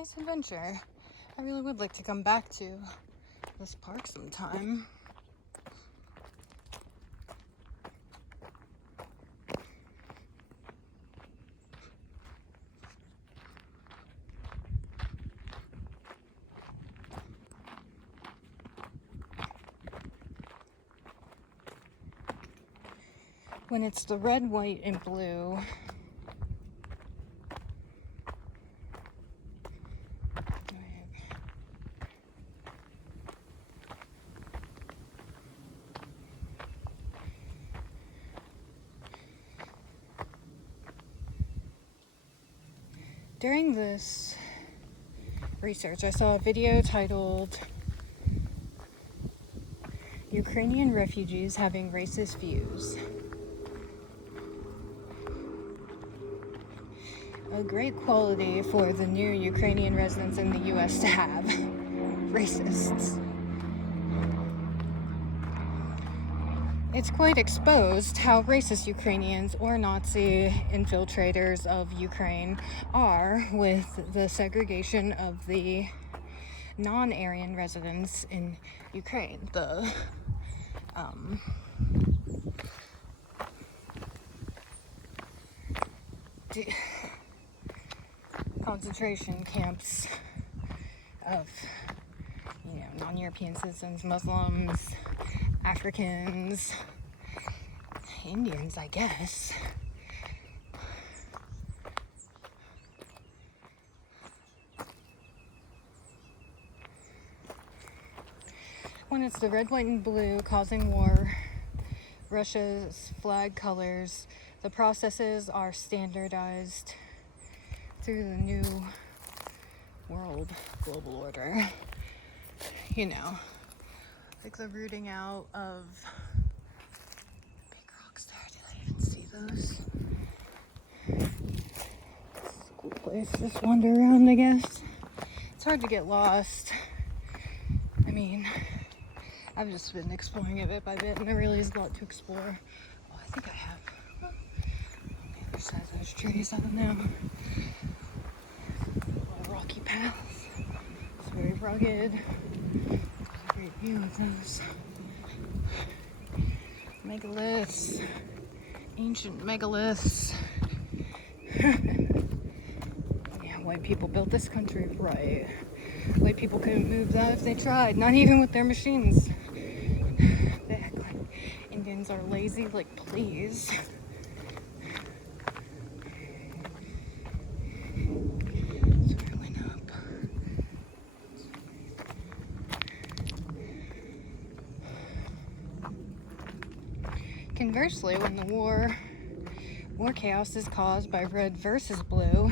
nice adventure. I really would like to come back to this park sometime. When it's the red, white, and blue, during this research, I saw a video titled Ukrainian Refugees Having Racist Views. A great quality for the new Ukrainian residents in the US to have. Racists. It's quite exposed how racist Ukrainians or Nazi infiltrators of Ukraine are with the segregation of the non-Aryan residents in Ukraine. The concentration camps of, non-European citizens, Muslims, Africans, Indians, I guess. When it's the red, white, and blue causing war, Russia's flag colors, the processes are standardized through the new world global order. Like the rooting out of big rocks there. Did I even see those? It's a cool place to just wander around, I guess. It's hard to get lost. I've just been exploring it bit by bit, and there really is a lot to explore. Oh, I think I have. On the other side of those trees, I don't know. It's a little rocky path. It's very rugged. There's a great view of those megaliths, ancient megaliths. Yeah, white people built this country right. White people couldn't move that if they tried, not even with their machines. They act like Indians are lazy, like, please. So I went up. Conversely, when the war chaos is caused by red versus blue,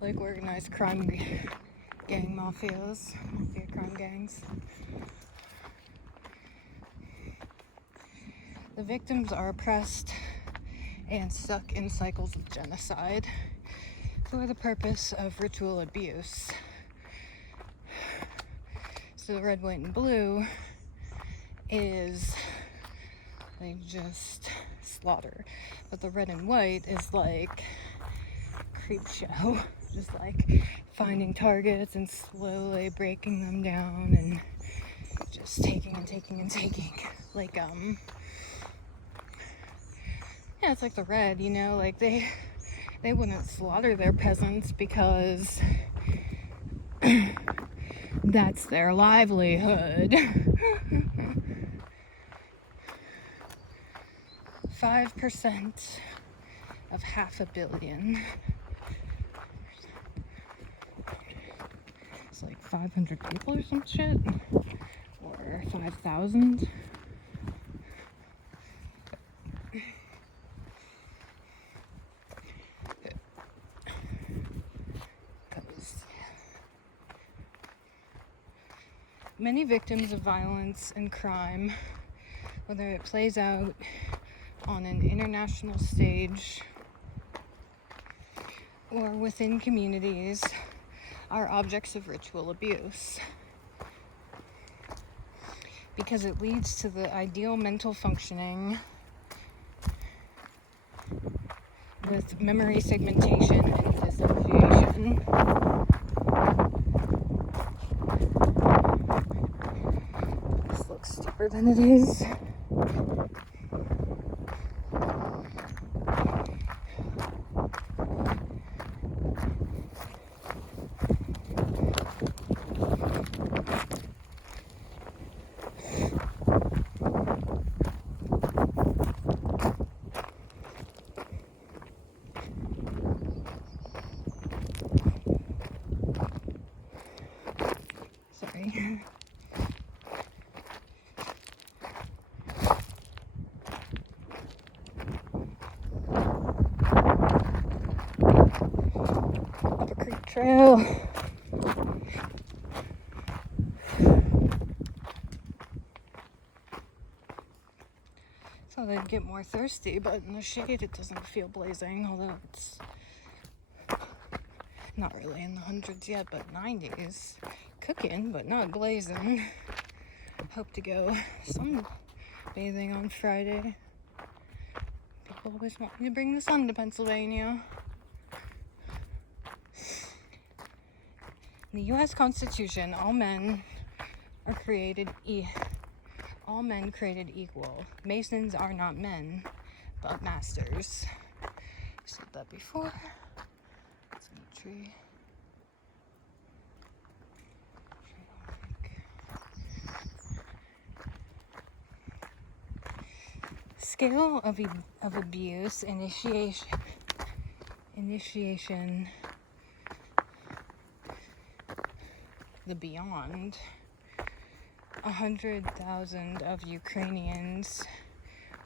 like organized crime mafia crime gangs, the victims are oppressed and stuck in cycles of genocide for the purpose of ritual abuse. So the red, white, and blue is they just slaughter, but the red and white is like creep show, just like finding targets and slowly breaking them down and just taking and taking and taking. Like, yeah, it's like the red, like they wouldn't slaughter their peasants because that's their livelihood. 5% of 500 million. It's like 500 people or some shit, or 5,000. Many victims of violence and crime, whether it plays out on an international stage or within communities, are objects of ritual abuse, because it leads to the ideal mental functioning with memory segmentation and dissociation. safer than it is. Sorry. Up a creek trail. So they'd get more thirsty, but in the shade it doesn't feel blazing, although it's not really in the hundreds yet, but 90s. Cooking, but not blazing. Hope to go sunbathing on Friday. People always want me to bring the sun to Pennsylvania. In the U.S. Constitution, all men created equal. Masons are not men, but masters. I've said that before. It's in a tree. Scale of abuse, initiation, the beyond. 100,000 of Ukrainians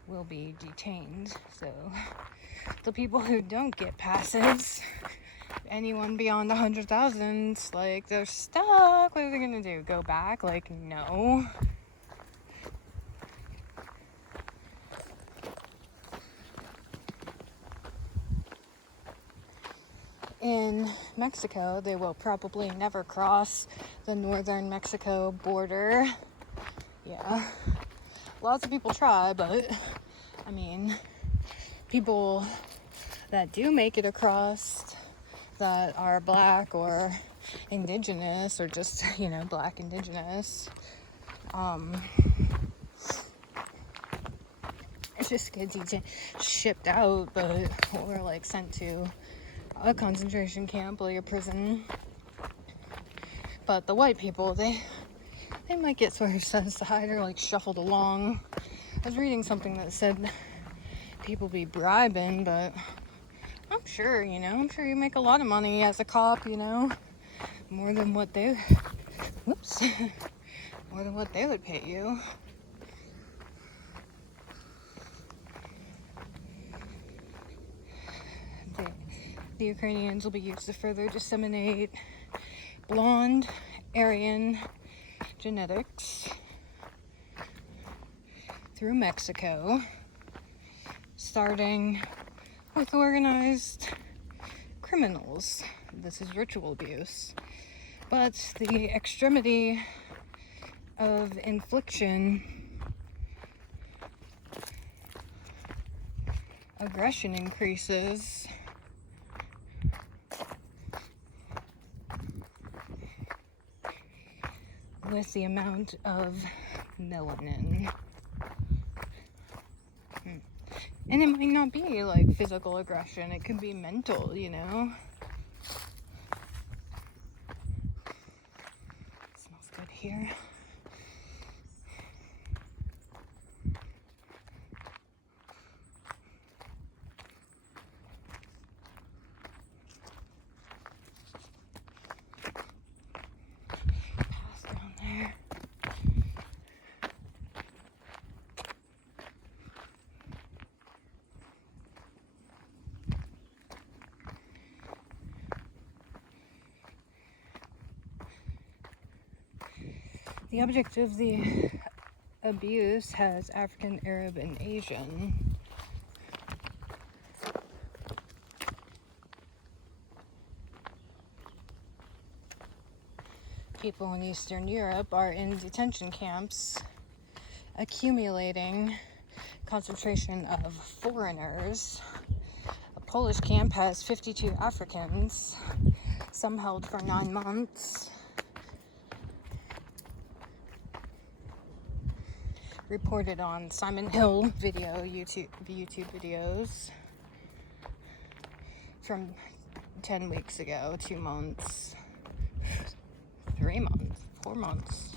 will be detained. So the people who don't get passes, anyone beyond 100,000, like, they're stuck. What are they gonna do? Go back? Like, no. In Mexico, they will probably never cross the northern Mexico border. Yeah. Lots of people try, but, I mean, people that do make it across that are black or indigenous, or just, black indigenous, it just gets shipped out, or like sent to a concentration camp, like a prison. But the white people, they might get sort of set aside or like shuffled along. I was reading something that said people be bribing, but I'm sure, I'm sure you make a lot of money as a cop, more than what they would pay you. The Ukrainians will be used to further disseminate blonde Aryan genetics through Mexico, starting with organized criminals. This is ritual abuse. But the extremity of infliction, aggression increases. With the amount of melanin. And it might not be like physical aggression, it could be mental, It smells good here. The object of the abuse has African, Arab, and Asian. People in Eastern Europe are in detention camps, accumulating concentration of foreigners. A Polish camp has 52 Africans, some held for 9 months. reported on Simon Hill YouTube videos from 10 weeks ago, 2 months, 3 months, 4 months.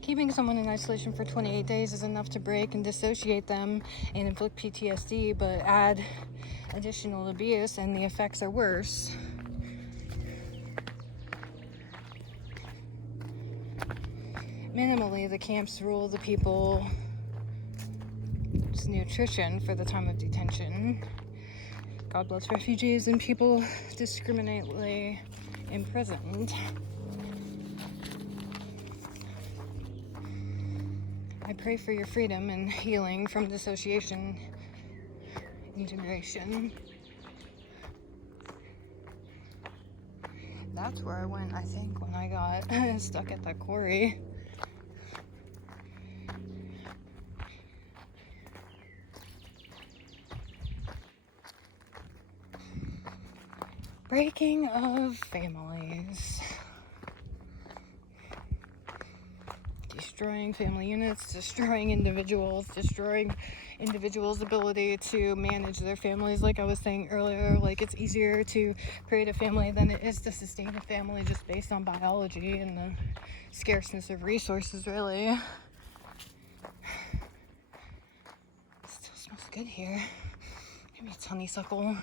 Keeping someone in isolation for 28 days is enough to break and dissociate them and inflict PTSD, but add additional abuse and the effects are worse. Minimally, the camps rule the people's nutrition for the time of detention. God bless refugees and people discriminately imprisoned. I pray for your freedom and healing from dissociation, integration. That's where I went, I think, when I got stuck at that quarry. Breaking of families. Destroying family units, destroying individuals, destroying individuals' ability to manage their families. Like I was saying earlier, like it's easier to create a family than it is to sustain a family just based on biology and the scarceness of resources, really. It still smells good here. Maybe it's honeysuckle.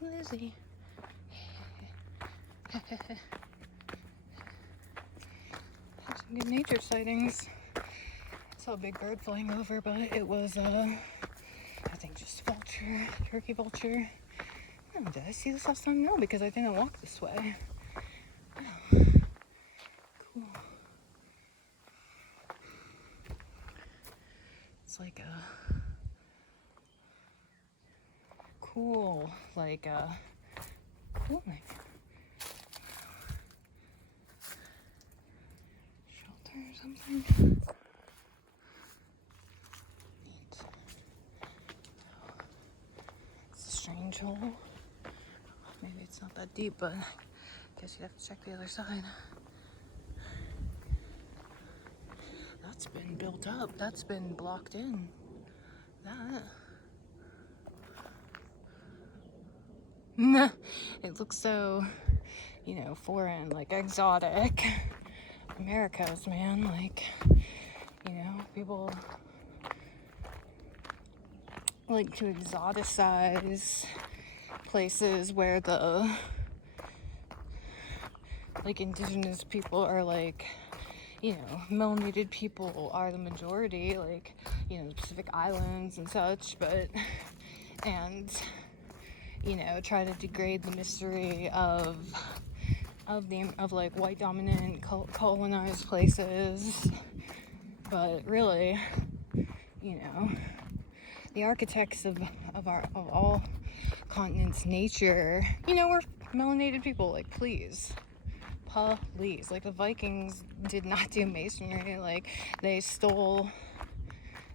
Lizzie. Had some good nature sightings. Saw a big bird flying over, but it was I think just vulture, turkey vulture. Oh, did I see this last time? No, because I didn't walk this way. Oh. Cool. It's like a cool, like cool thing. Shelter or something. Neat. It's a strange hole. Maybe it's not that deep, but I guess you'd have to check the other side. That's been built up. That's been blocked in. That. It looks so, foreign, like exotic. Americas, man, like, people like to exoticize places where the, like, indigenous people are, like, melanated people are the majority, like, the Pacific Islands and such, try to degrade the mystery of like white dominant colonized places. But really, the architects of all continents' nature, we're melanated people. Like, please, like the Vikings did not do masonry. Like, they stole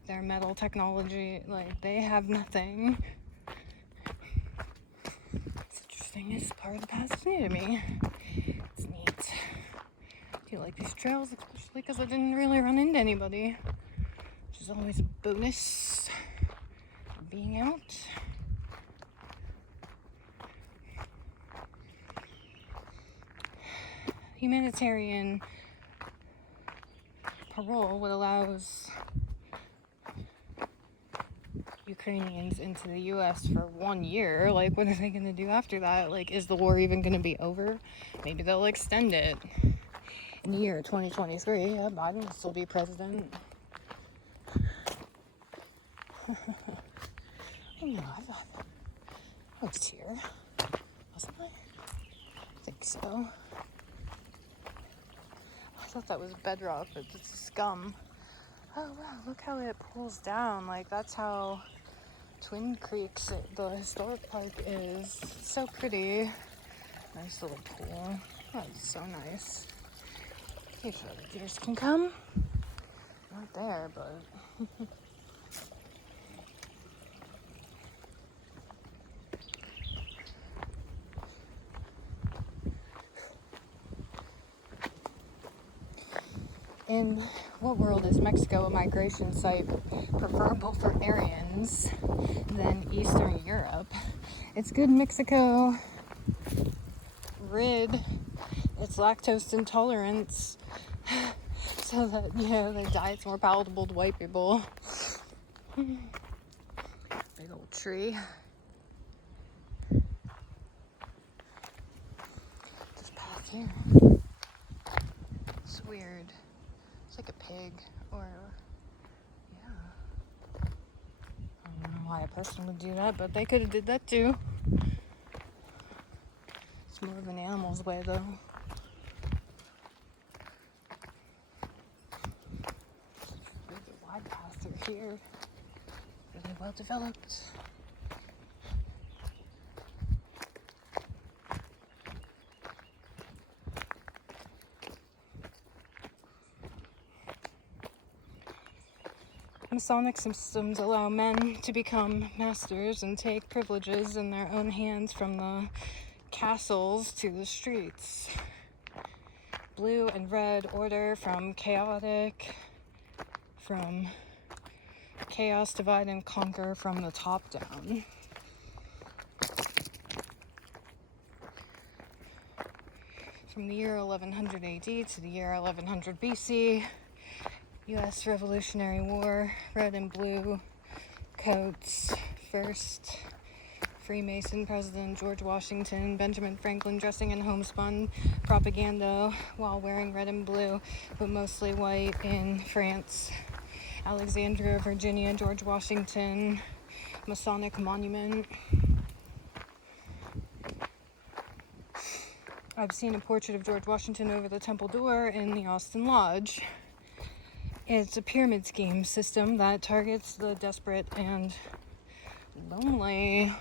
their metal technology. Like, they have nothing. It's interesting. It's part of the past new to me. It's neat. Do you like these trails, especially because I didn't really run into anybody, which is always a bonus of being out. Humanitarian parole, what allows Ukrainians into the U.S. for 1 year. Like, what are they going to do after that? Like, is the war even going to be over? Maybe they'll extend it in the year 2023. Yeah, Biden will still be president. I know, I was here, wasn't I? I think so. I thought that was bedrock, but it's scum. Oh wow, look how it pulls down. Like, that's how Twin Creeks, the historic park, is. It's so pretty. Nice little pool. That's so nice. Usually the deers can come. Not there, but In what world is Mexico a migration site preferable for Aryans than Eastern Europe? It's good Mexico rid its lactose intolerance so that, the diet's more palatable to white people. Big old tree. This path here. It's weird. It's like a pig or, I don't know why a person would do that, but they could have did that too. It's more of an animal's way though. There's a wide path through here. Really well developed. Masonic systems allow men to become masters and take privileges in their own hands from the castles to the streets. Blue and red order from chaos, divide and conquer from the top down. From the year 1100 AD to the year 1100 BC, U.S. Revolutionary War, red and blue coats. First Freemason President George Washington, Benjamin Franklin dressing in homespun propaganda while wearing red and blue, but mostly white in France. Alexandria, Virginia, George Washington, Masonic monument. I've seen a portrait of George Washington over the temple door in the Austin Lodge. It's a pyramid scheme system that targets the desperate and lonely.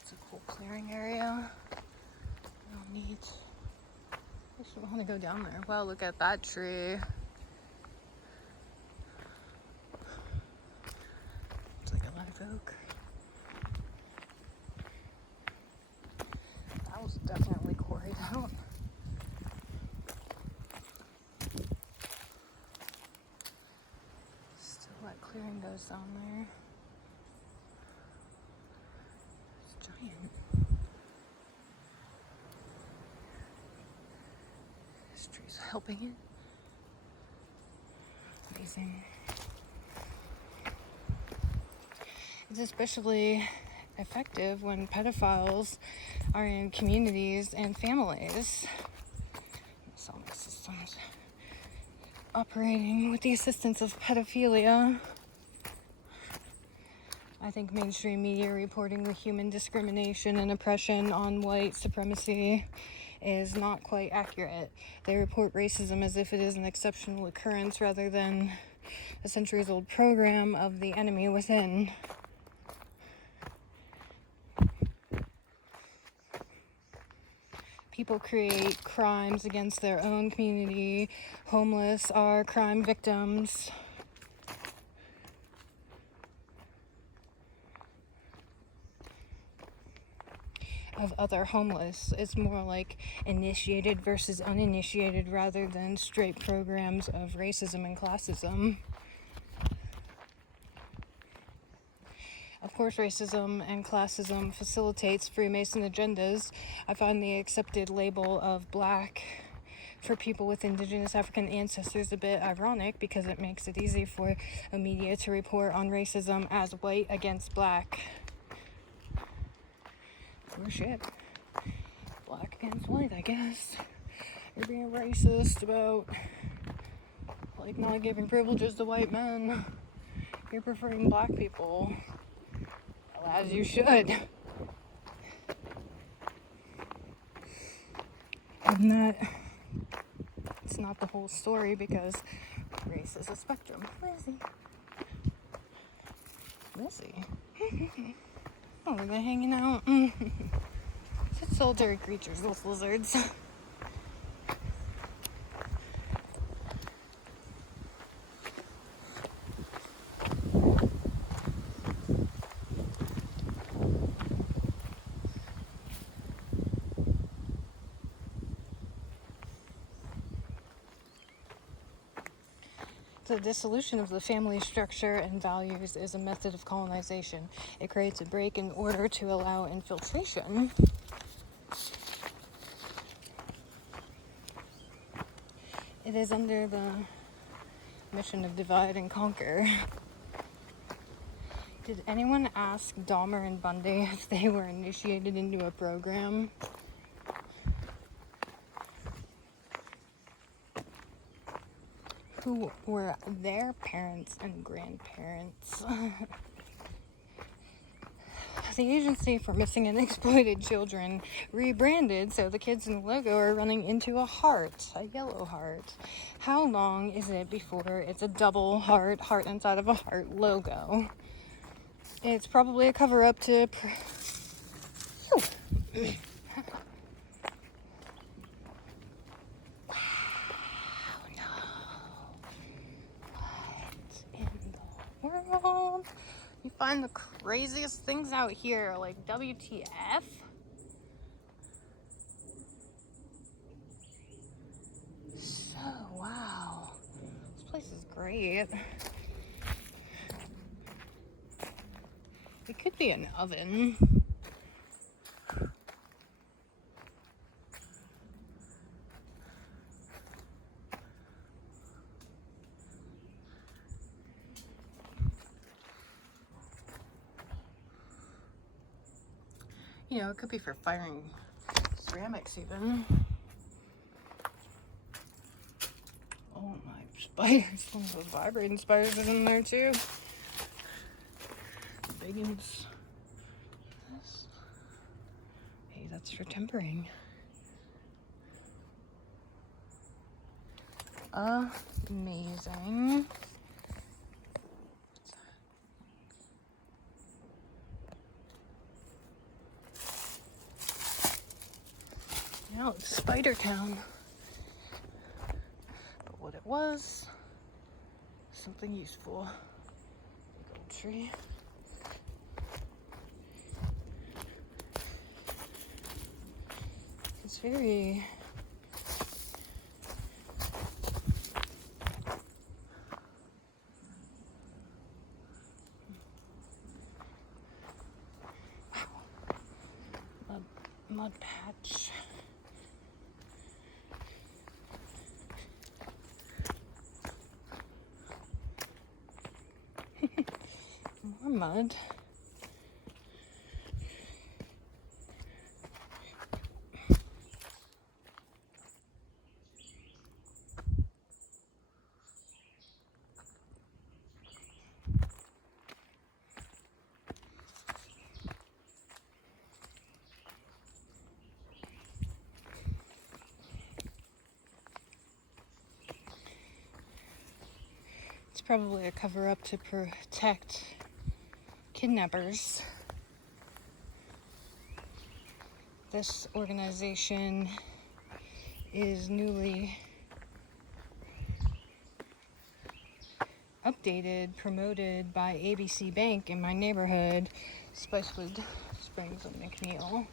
It's a cool clearing area. Oh, neat. I should want to go down there. Wow, look at that tree. It's like a live oak. That was definitely quarried out. Still that clearing goes down there. It's giant. This tree's helping it. Amazing. It's especially effective when pedophiles are in communities and families. Masonic systems operating with the assistance of pedophilia. I think mainstream media reporting the human discrimination and oppression on white supremacy is not quite accurate. They report racism as if it is an exceptional occurrence rather than a centuries-old program of the enemy within. People create crimes against their own community. Homeless are crime victims. Of other homeless. It's more like initiated versus uninitiated rather than straight programs of racism and classism. Of course, racism and classism facilitates Freemason agendas. I find the accepted label of black for people with indigenous African ancestors a bit ironic because it makes it easy for the media to report on racism as white against black. Oh shit. Black against white, I guess. You're being racist about, like, not giving privileges to white men. You're preferring black people. Well, as you should. And that, it's not the whole story because race is a spectrum. Lizzie. Oh, are they hanging out? Such solitary creatures, those lizards. The dissolution of the family structure and values is a method of colonization. It creates a break in order to allow infiltration. It is under the mission of divide and conquer. Did anyone ask Dahmer and Bundy if they were initiated into a program? Who were their parents and grandparents? The Agency for Missing and Exploited Children rebranded, so the kids in the logo are running into a heart, a yellow heart. How long is it before it's a double heart inside of a heart logo? It's probably a cover-up to... world. You find the craziest things out here, like WTF? So, wow. This place is great. It could be an oven. You know, it could be for firing ceramics even. Oh my, spiders. One of those vibrating spiders is in there too. Big ones. This. Hey, that's for tempering. Amazing. Now it's Spider Town. But what it was, something useful. Big old tree. It's very... mud patch. More mud. It's probably a cover-up to protect kidnappers. This organization is newly updated, promoted by ABC Bank in my neighborhood, Spicewood Springs and McNeil.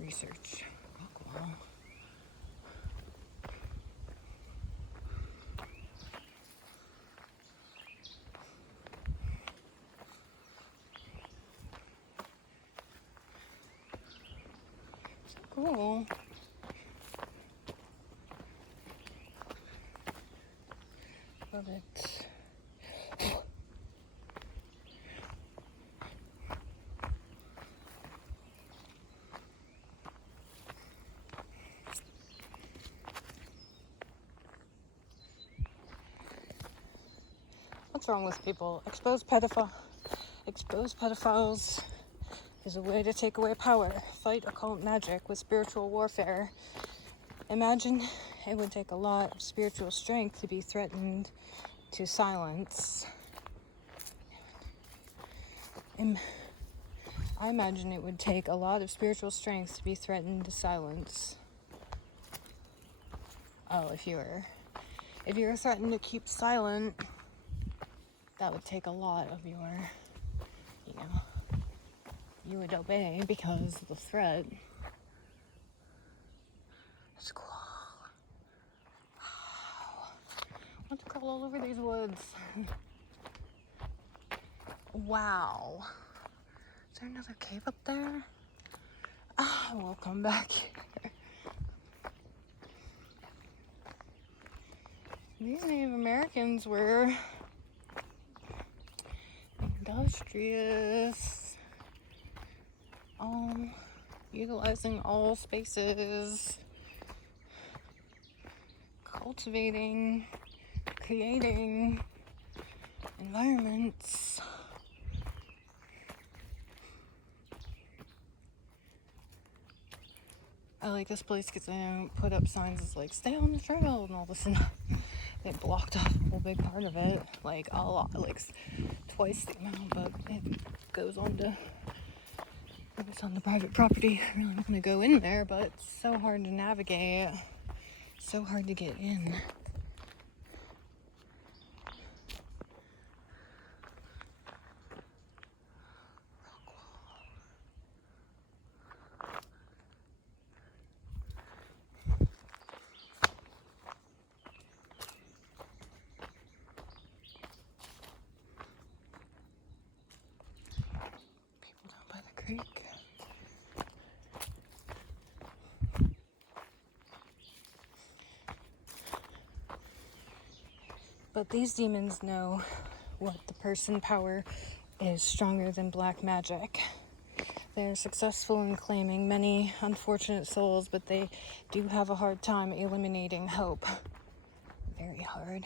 Research. Rockwell. Cool. Love it. What's wrong with people? Expose pedophiles is a way to take away power. Fight occult magic with spiritual warfare. Imagine it would take a lot of spiritual strength to be threatened to silence. I imagine it would take a lot of spiritual strength to be threatened to silence. Oh, if you were threatened to keep silent, that would take a lot of your, you would obey because of the threat. That's cool. Wow. I want to crawl all over these woods. Wow. Is there another cave up there? We'll come back here. These Native Americans were industrious, utilizing all spaces, cultivating, creating environments. I like this place because they don't put up signs that's like, stay on the trail and all this and they blocked off a whole big part of it, like a lot, like twice the amount, but it goes on to, it's on the private property. I'm really not going to go in there, but it's so hard to navigate, so hard to get in. Creek. But these demons know what the person power is stronger than black magic. They're successful in claiming many unfortunate souls, but they do have a hard time eliminating hope. Very hard.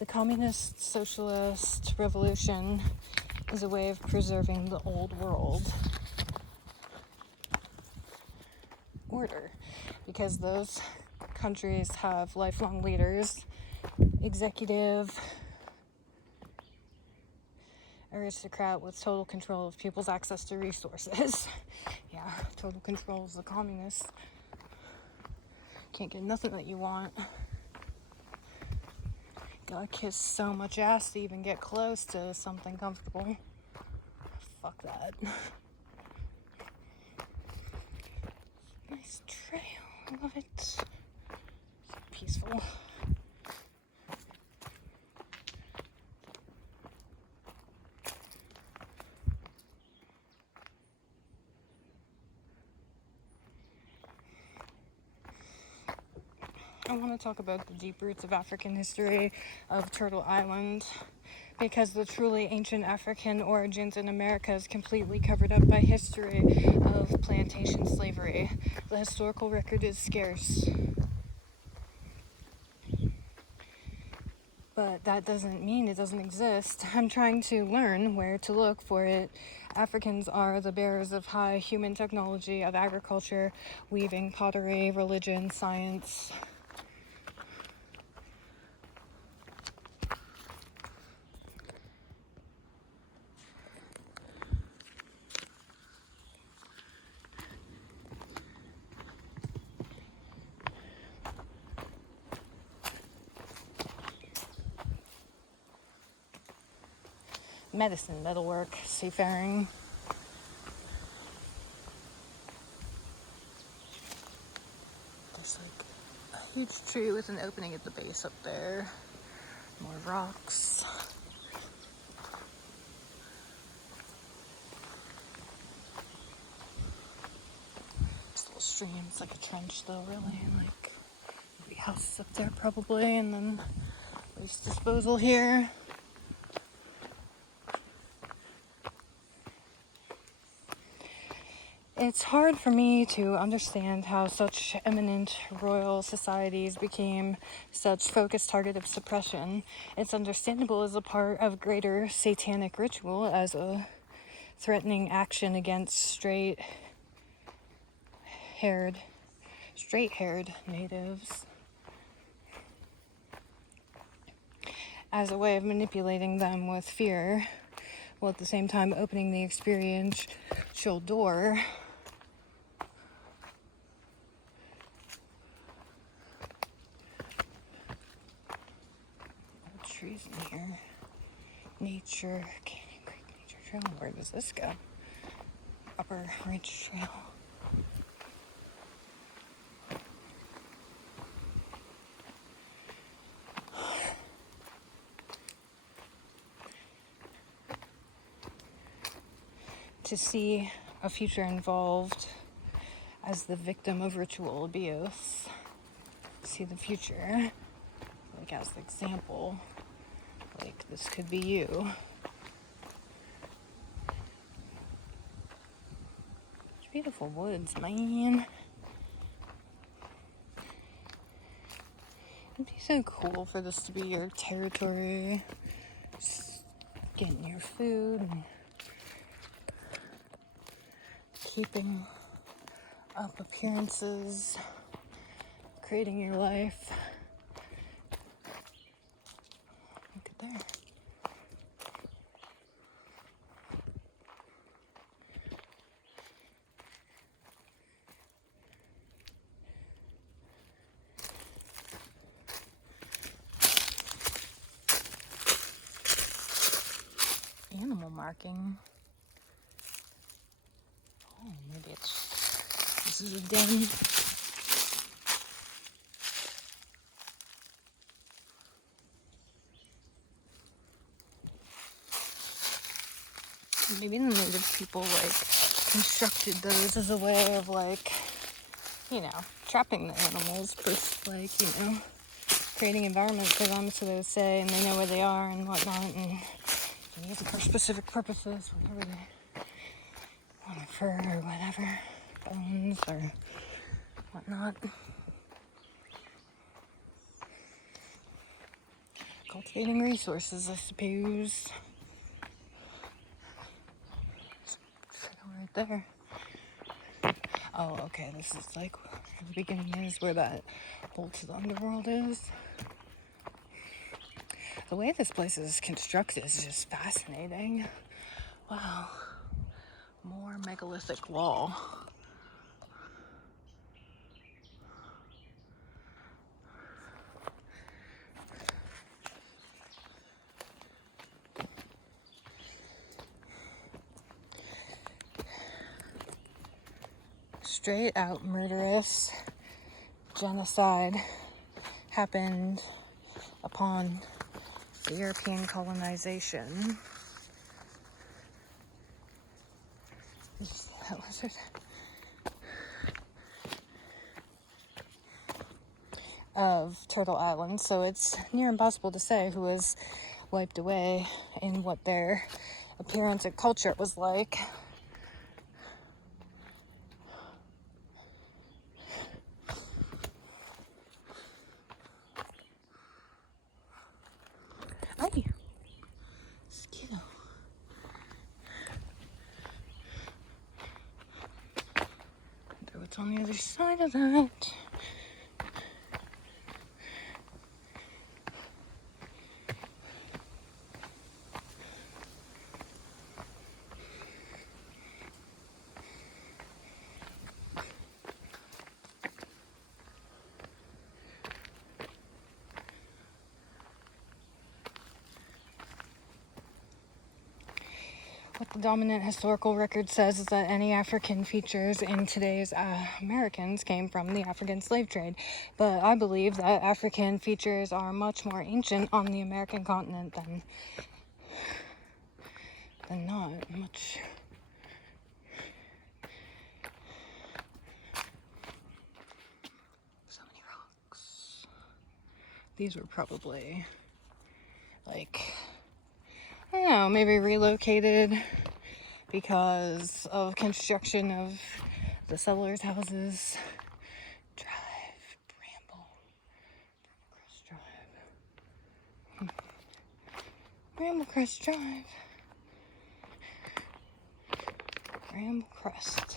The communist socialist revolution is a way of preserving the old world order, because those countries have lifelong leaders, executive aristocrat with total control of people's access to resources. Yeah, total control is the communists. Can't get nothing that you want. Gotta kiss so much ass to even get close to something comfortable. Fuck that. Nice trail. I love it. So peaceful. I want to talk about the deep roots of African history of Turtle Island, because the truly ancient African origins in America is completely covered up by history of plantation slavery. The historical record is scarce. But that doesn't mean it doesn't exist. I'm trying to learn where to look for it. Africans are the bearers of high human technology, of agriculture, weaving, pottery, religion, science. Medicine, metalwork, seafaring. There's like a huge tree with an opening at the base up there. More rocks. This little stream, it's like a trench though, really. And like maybe houses up there probably, and then waste disposal here. It's hard for me to understand how such eminent royal societies became such focused target of suppression. It's understandable as a part of greater satanic ritual, as a threatening action against straight-haired natives as a way of manipulating them with fear, while at the same time opening the experiential door trees in here. Nature, Canyon Creek Nature Trail. Where does this go? Upper Ridge Trail. To see a future involved as the victim of ritual abuse. See the future, like as the example. Like, this could be you. It's beautiful woods, man. It'd be so cool for this to be your territory. Just getting your food and keeping up appearances, creating your life. Look at there. Animal marking. Oh, maybe this is a den. Maybe the native people constructed those as a way of trapping the animals, but creating environments for them so they would stay and they know where they are and whatnot, and use it for specific purposes, whatever they want, fur or whatever, bones or whatnot. Cultivating resources, I suppose. Right there. Oh, okay, this is where the beginning is, where that hole to the underworld is. The way this place is constructed is just fascinating. Wow. More megalithic wall. Straight out murderous genocide happened upon the European colonization. That was it. Of Turtle Island, so it's near impossible to say who was wiped away and what their appearance and culture was like. Hey, mosquito. Wonder what's on the other side of that. What the dominant historical record says is that any African features in today's Americans came from the African slave trade. But I believe that African features are much more ancient on the American continent than not. Much. So many rocks. These were probably I don't know, maybe relocated because of construction of the settlers' houses. Bramblecrest Drive. Graham crust.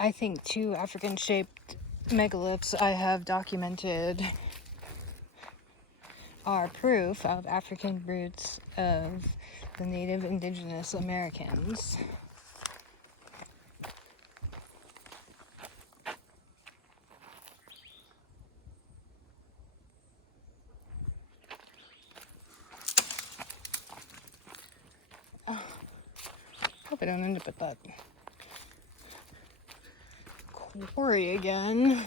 I think 2 African-shaped megaliths I have documented are proof of African roots of the native indigenous Americans. Hope I don't end up at that quarry again.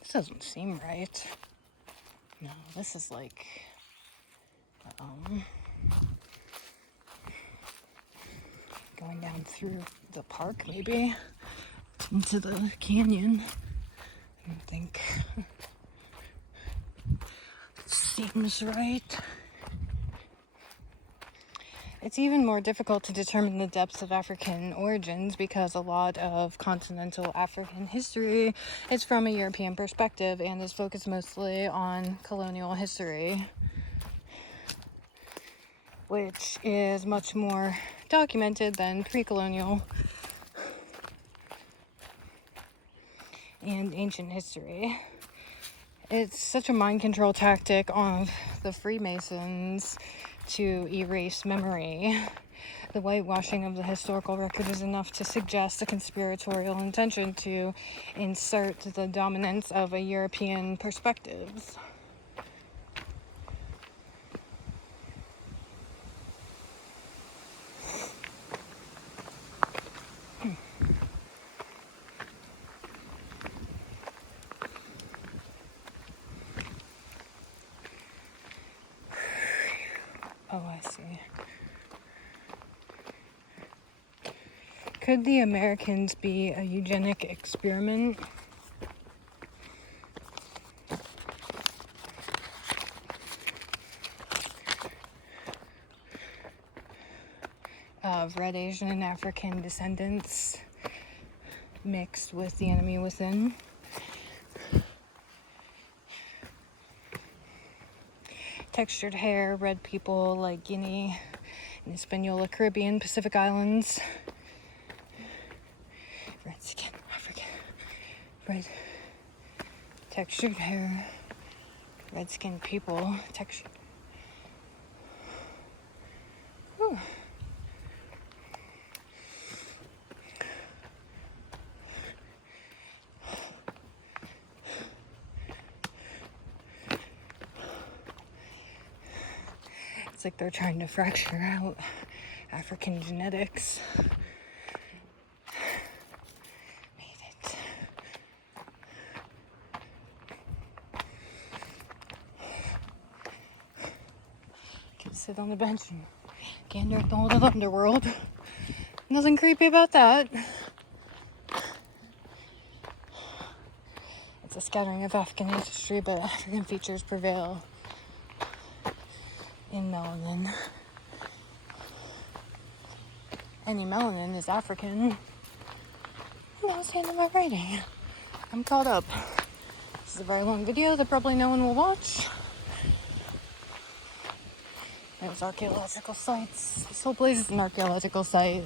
This doesn't seem right. No, this is like going down through the park, maybe into the canyon. I don't think seems right. It's even more difficult to determine the depths of African origins because a lot of continental African history is from a European perspective and is focused mostly on colonial history, which is much more documented than pre-colonial and ancient history. It's such a mind control tactic of the Freemasons to erase memory. The whitewashing of the historical record is enough to suggest a conspiratorial intention to insert the dominance of a European perspectives. Oh, I see. Could the Americans be a eugenic experiment? Of red Asian and African descendants mixed with the enemy within? Textured hair, red people like Guinea and Hispaniola, Caribbean, Pacific Islands. Red skin, African, red textured hair, red skinned people, textured. Whew. It's like they're trying to fracture out African genetics. Made it. Can sit on the bench and gander at the whole of underworld. Nothing creepy about that. It's a scattering of African ancestry, but African features prevail in melanin. Any melanin is African. And that's the end of my writing. I'm caught up. This is a very long video that probably no one will watch. There's archaeological sites. This whole place is an archaeological site.